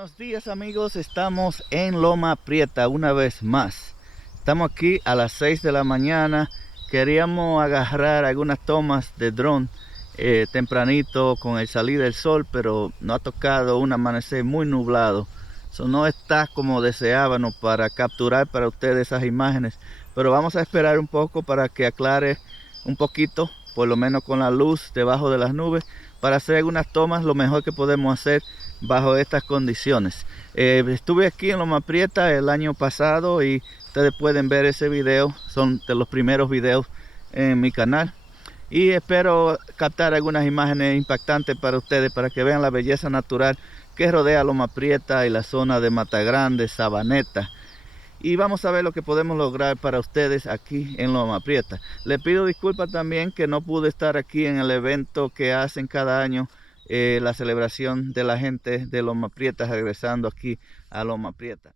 Buenos días amigos, estamos en Loma Prieta una vez más. Estamos aquí a las 6 de la mañana. Queríamos agarrar algunas tomas de dron tempranito con el salir del sol, pero no ha tocado un amanecer muy nublado. No está como deseábamos para capturar para ustedes esas imágenes, pero vamos a esperar un poco para que aclare un poquito, por lo menos con la luz debajo de las nubes, para hacer algunas tomas lo mejor que podemos hacer bajo estas condiciones. Estuve aquí en Loma Prieta el año pasado y ustedes pueden ver ese video, son de los primeros videos en mi canal, y espero captar algunas imágenes impactantes para ustedes, para que vean la belleza natural que rodea Loma Prieta y la zona de Mata Grande, Sabaneta. Y vamos a ver lo que podemos lograr para ustedes aquí en Loma Prieta. Le pido disculpas también que no pude estar aquí en el evento que hacen cada año, la celebración de la gente de Loma Prieta regresando aquí a Loma Prieta.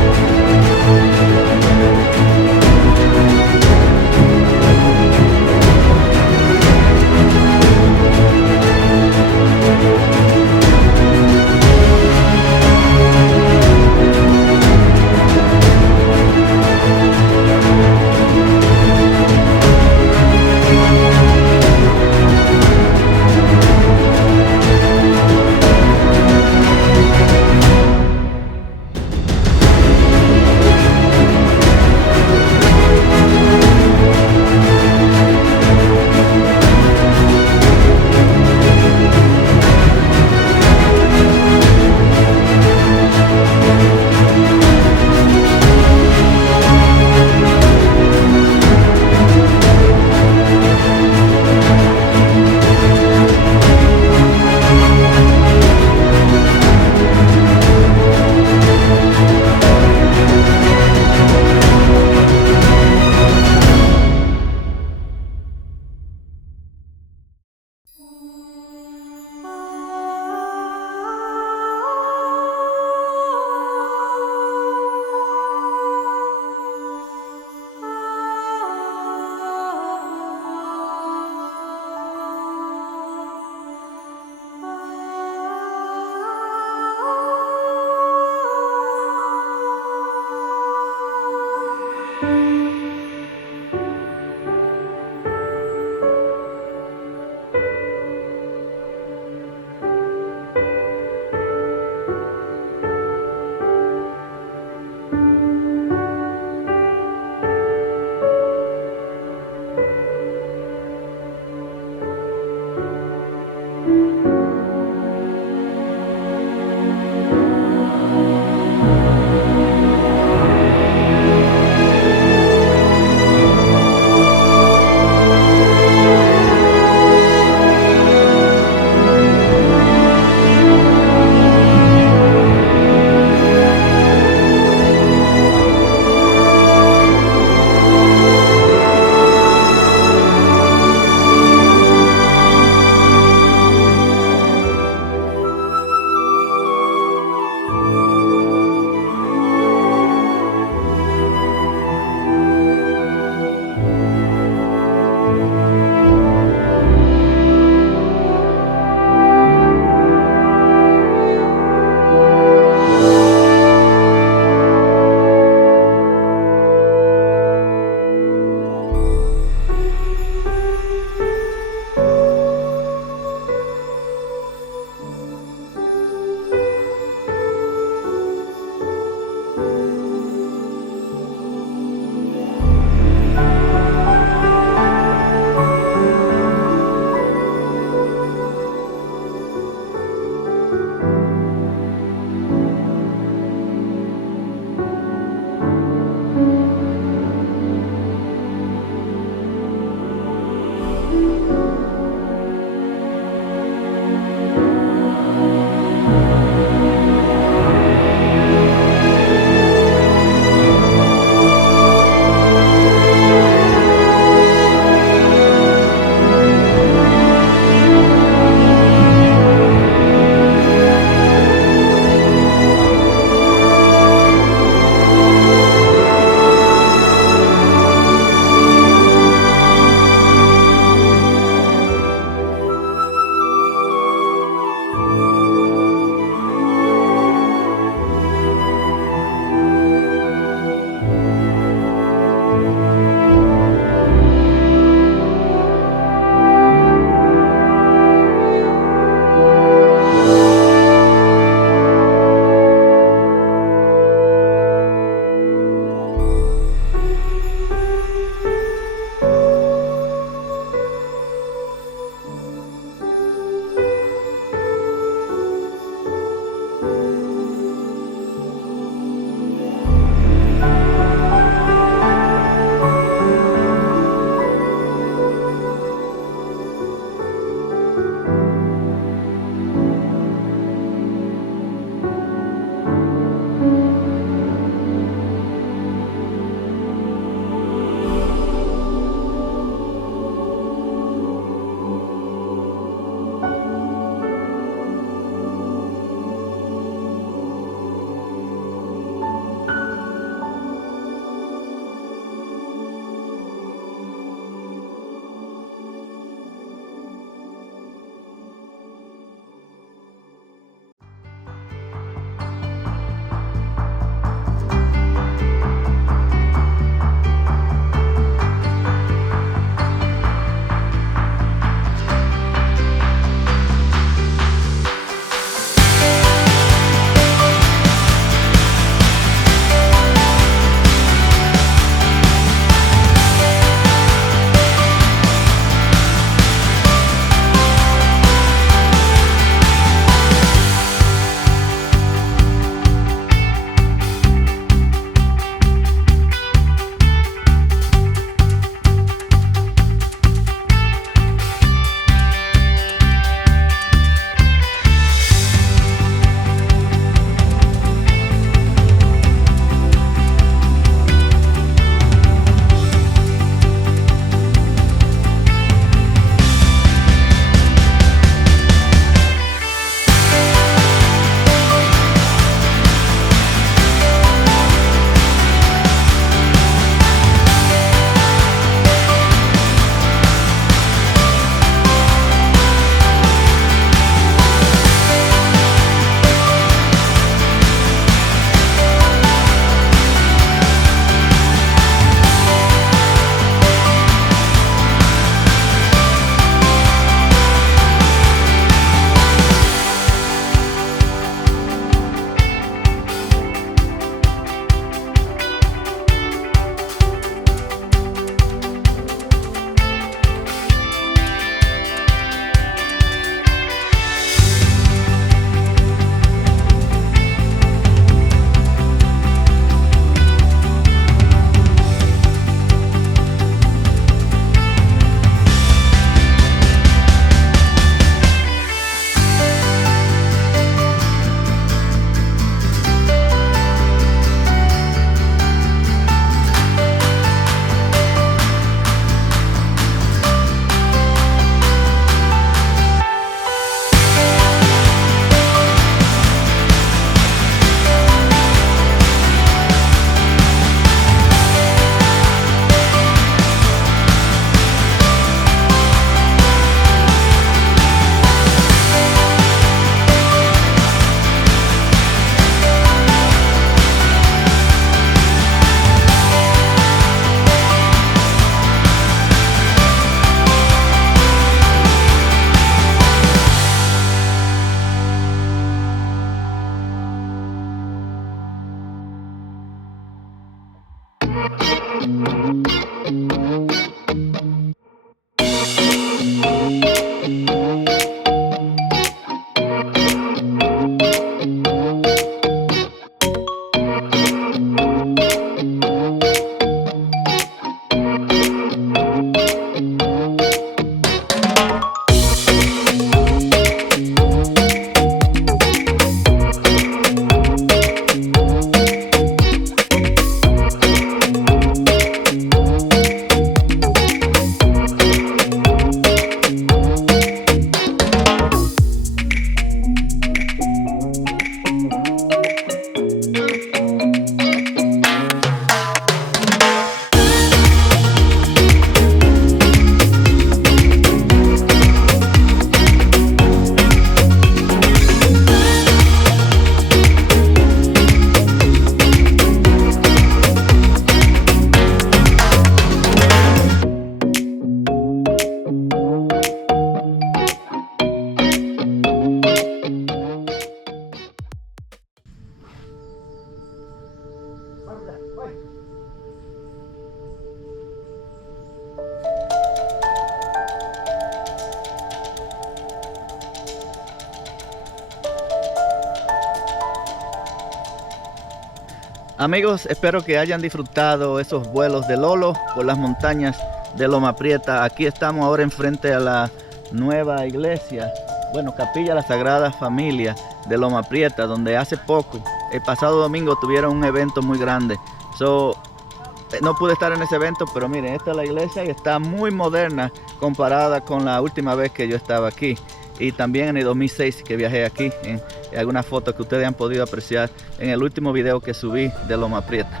Amigos, espero que hayan disfrutado esos vuelos de Lolo por las montañas de Loma Prieta. Aquí estamos ahora enfrente a la nueva iglesia, bueno, Capilla de la Sagrada Familia de Loma Prieta, donde hace poco, el pasado domingo, tuvieron un evento muy grande. No pude estar en ese evento, pero miren, esta es la iglesia y está muy moderna comparada con la última vez que yo estaba aquí. Y también en el 2006 que viajé aquí, en algunas fotos que ustedes han podido apreciar en el último video que subí de Loma Prieta.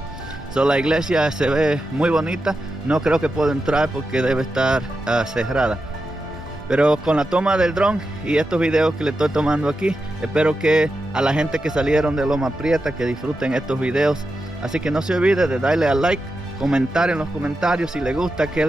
La iglesia se ve muy bonita, no creo que pueda entrar porque debe estar cerrada. Pero con la toma del dron y estos videos que le estoy tomando aquí, espero que a la gente que salieron de Loma Prieta que disfruten estos videos. Así que no se olvide de darle al like, comentar en los comentarios si le gusta, qué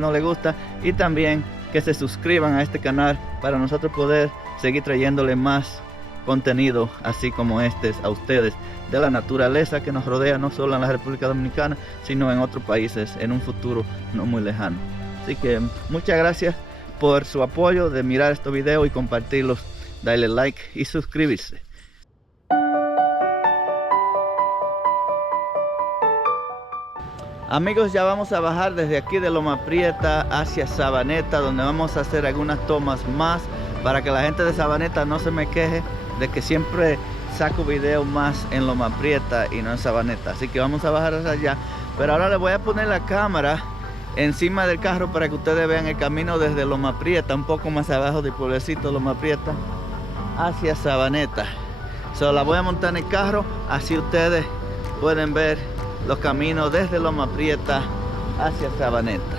no le gusta, y también que se suscriban a este canal para nosotros poder seguir trayéndole más contenido así como este a ustedes de la naturaleza que nos rodea, no solo en la República Dominicana, sino en otros países en un futuro no muy lejano. Así que muchas gracias por su apoyo de mirar estos videos y compartirlos, darle like y suscribirse. Amigos, ya vamos a bajar desde aquí de Loma Prieta hacia Sabaneta, donde vamos a hacer algunas tomas más para que la gente de Sabaneta no se me queje de que siempre saco videos más en Loma Prieta y no en Sabaneta. Así que vamos a bajar hacia allá, pero ahora les voy a poner la cámara encima del carro para que ustedes vean el camino desde Loma Prieta, un poco más abajo del pueblecito de Loma Prieta, hacia Sabaneta. La voy a montar en el carro, así ustedes pueden ver los caminos desde Loma Prieta hacia Sabaneta.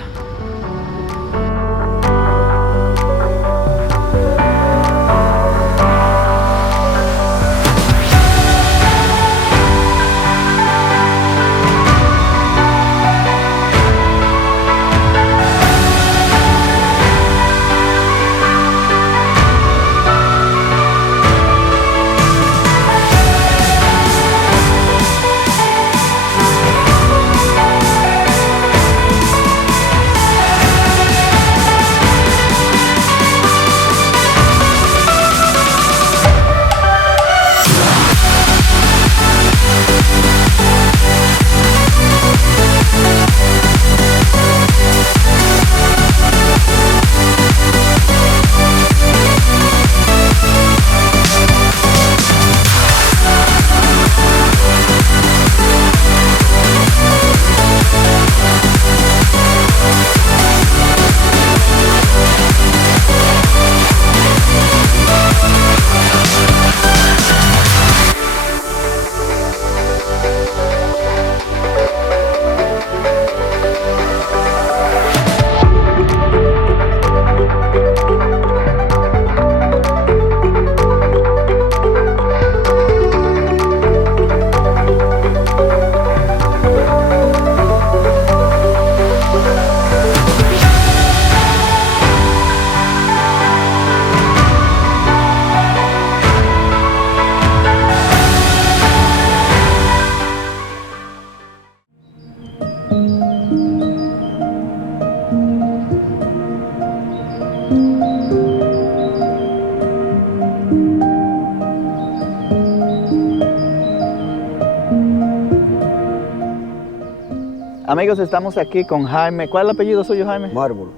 Amigos, estamos aquí con Jaime. ¿Cuál es el apellido suyo, Jaime? Mármol.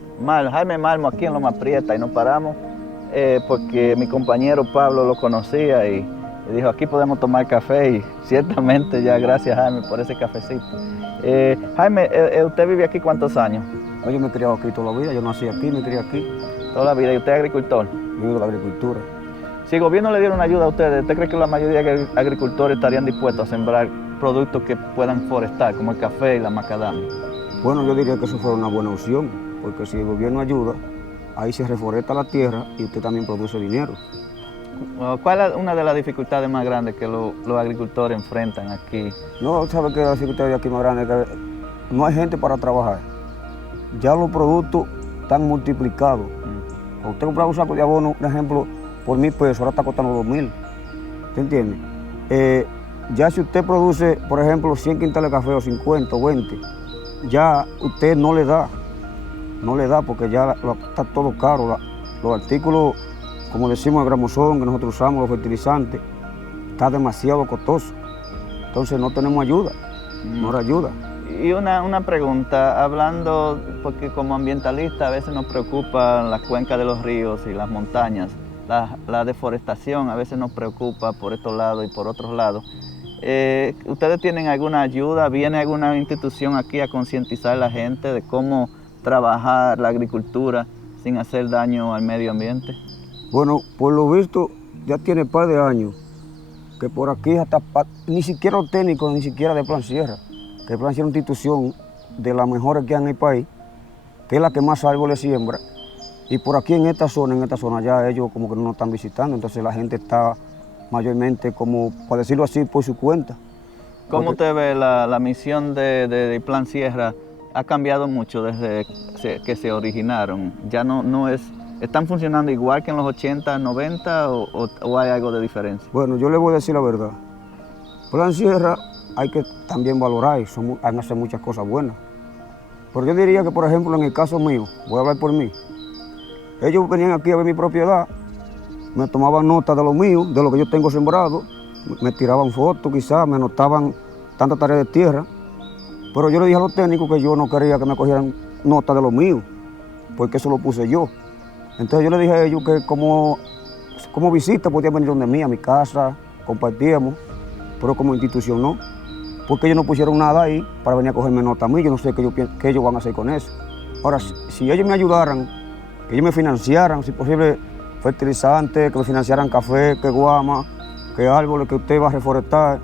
Jaime Mármol, aquí en Loma Prieta, y nos paramos porque mi compañero Pablo lo conocía y dijo, aquí podemos tomar café, y ciertamente ya gracias, Jaime, por ese cafecito. Jaime, ¿usted vive aquí cuántos años? Yo me he criado aquí toda la vida, yo nací aquí, me crié aquí. Toda la vida. ¿Y usted es agricultor? Vivo de la agricultura. Si el gobierno le diera una ayuda a ustedes, ¿usted cree que la mayoría de agricultores estarían dispuestos a sembrar productos que puedan forestar, como el café y la macadamia? Bueno, yo diría que eso fuera una buena opción, porque si el gobierno ayuda, ahí se reforesta la tierra y usted también produce dinero. ¿Cuál es una de las dificultades más grandes que los agricultores enfrentan aquí? No, ¿sabe qué? La dificultad de aquí más grande es que no hay gente para trabajar. Ya los productos están multiplicados. Cuando usted compra un saco de abono, por ejemplo, por 1.000 pesos, ahora está costando 2.000. ¿Te entiende? Ya si usted produce, por ejemplo, 100 quintales de café o 50 o 20, ya usted no le da porque ya está todo caro. Los artículos, como decimos, el gramosón que nosotros usamos, los fertilizantes, está demasiado costoso. entonces no tenemos ayuda, no hay ayuda. Y una pregunta, hablando, porque como ambientalista a veces nos preocupan las cuencas de los ríos y las montañas, la deforestación a veces nos preocupa por estos lados y por otros lados. ¿Ustedes tienen alguna ayuda? ¿Viene alguna institución aquí a concientizar a la gente de cómo trabajar la agricultura sin hacer daño al medio ambiente? Bueno, por lo visto ya tiene un par de años que por aquí hasta ni siquiera los técnicos, ni siquiera de Plan Sierra, que Plan Sierra es una institución de las mejores que hay en el país, que es la que más árboles siembra, y por aquí en esta zona ya ellos como que no nos están visitando, entonces la gente está mayormente, como para decirlo así, por su cuenta. ¿Cómo te ve la misión de Plan Sierra? Ha cambiado mucho desde que se originaron. Ya no es, ¿están funcionando igual que en los 80, 90 o hay algo de diferencia? Bueno, yo le voy a decir la verdad. Plan Sierra hay que también valorar, han hecho muchas cosas buenas. Pero yo diría que, por ejemplo, en el caso mío, voy a hablar por mí, ellos venían aquí a ver mi propiedad, me tomaban nota de lo mío, de lo que yo tengo sembrado, me tiraban fotos quizás, me anotaban tantas tareas de tierra, pero yo le dije a los técnicos que yo no quería que me cogieran nota de lo mío, porque eso lo puse yo. Entonces yo le dije a ellos que como visita podían venir donde mí, a mi casa, compartíamos, pero como institución no, porque ellos no pusieron nada ahí para venir a cogerme nota a mí, yo no sé qué ellos van a hacer con eso. Ahora, si ellos me ayudaran, que ellos me financiaran, si posible, fertilizantes, que me financiaran café, que guama, que árboles que usted va a reforestar,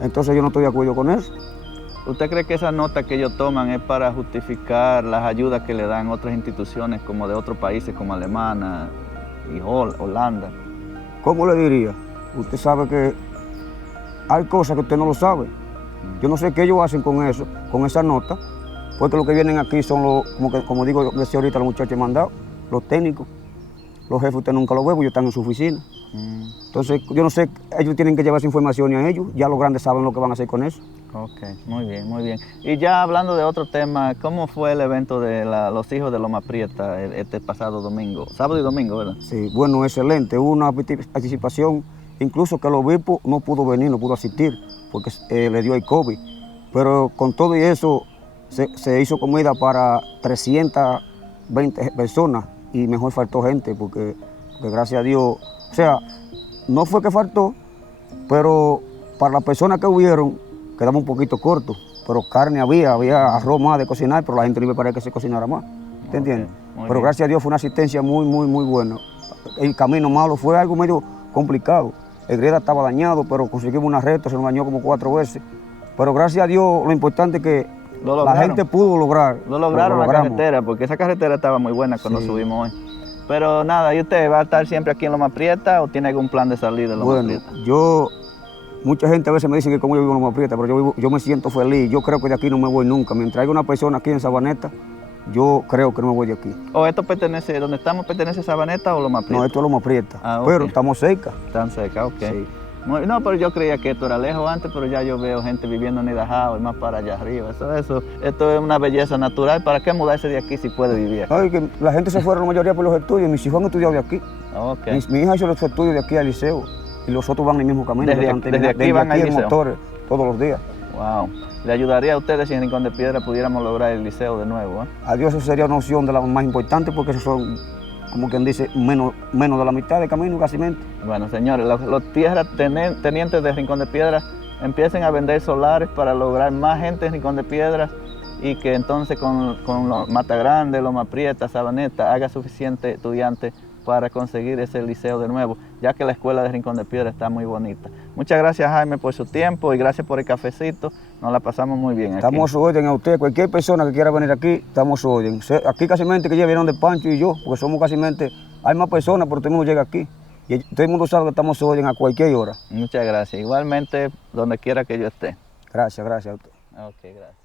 entonces yo no estoy de acuerdo con eso. ¿Usted cree que esa nota que ellos toman es para justificar las ayudas que le dan otras instituciones como de otros países como Alemania y Holanda? ¿Cómo le diría? Usted sabe que hay cosas que usted no lo sabe. Yo no sé qué ellos hacen con eso, con esa nota, porque los que vienen aquí son los, como digo, decía ahorita los muchachos mandados, los técnicos. Los jefes usted nunca los ve, porque ellos están en su oficina. Entonces, yo no sé, ellos tienen que llevar esa información a ellos, ya los grandes saben lo que van a hacer con eso. Ok, muy bien, muy bien. Y ya hablando de otro tema, ¿cómo fue el evento de los hijos de Loma Prieta este pasado domingo? Sábado y domingo, ¿verdad? Sí, bueno, excelente. Hubo una participación, incluso que el obispo no pudo venir, no pudo asistir, porque le dio el COVID. Pero con todo y eso, se hizo comida para 320 personas y mejor faltó gente, porque gracias a Dios, o sea, no fue que faltó, pero para las personas que hubieron, quedamos un poquito cortos, pero carne había arroz más de cocinar, pero la gente no iba para que se cocinara más, ¿te entiendes? Pero bien. Gracias a Dios fue una asistencia muy buena. El camino malo fue algo medio complicado, el greda estaba dañado, pero conseguimos una recta, se nos dañó como 4 veces, pero gracias a Dios lo importante es que la gente pudo lograr. Lo lograron la carretera, porque esa carretera estaba muy buena cuando subimos hoy. Pero nada, ¿y usted va a estar siempre aquí en Loma Prieta o tiene algún plan de salir de Loma Prieta? Mucha gente a veces me dice que como yo vivo en Loma Prieta, pero yo me siento feliz. Yo creo que de aquí no me voy nunca. Mientras haya una persona aquí en Sabaneta, yo creo que no me voy de aquí. ¿O esto pertenece, donde estamos, pertenece a Sabaneta o Loma Prieta? No, esto es Loma Prieta, okay. Pero estamos cerca. Están cerca, ok. Sí. No, pero yo creía que esto era lejos antes, pero ya yo veo gente viviendo en Idajao y más para allá arriba. Esto es una belleza natural. ¿Para qué mudarse de aquí si puede vivir aquí? Ay, que la gente se fueron la mayoría por los estudios. Mis hijos han estudiado de aquí. Okay. Mi hija hizo los estudios de aquí al liceo y los otros van en el mismo camino. Desde aquí van al liceo. Motores, todos los días. Wow. ¿Le ayudaría a ustedes si en Rincón de Piedra pudiéramos lograr el liceo de nuevo? Adiós, eso sería una opción de las más importantes porque esos son, como quien dice, menos de la mitad de camino casi. Bueno, señores, los tierras tenientes de Rincón de Piedra empiecen a vender solares para lograr más gente en Rincón de Piedra y que entonces con Mata Grande, Loma Prieta, Sabaneta haga suficiente estudiantes para conseguir ese liceo de nuevo, ya que la escuela de Rincón de Piedra está muy bonita. Muchas gracias, Jaime, por su tiempo y gracias por el cafecito. Nos la pasamos muy bien aquí. Estamos orden a usted, cualquier persona que quiera venir aquí, estamos orden. Aquí casi que ya vinieron de Pancho y yo, porque somos casi hay más personas, pero todo el mundo llega aquí. Y todo el mundo sabe que estamos orden a cualquier hora. Muchas gracias. Igualmente, donde quiera que yo esté. Gracias a usted. Ok, gracias.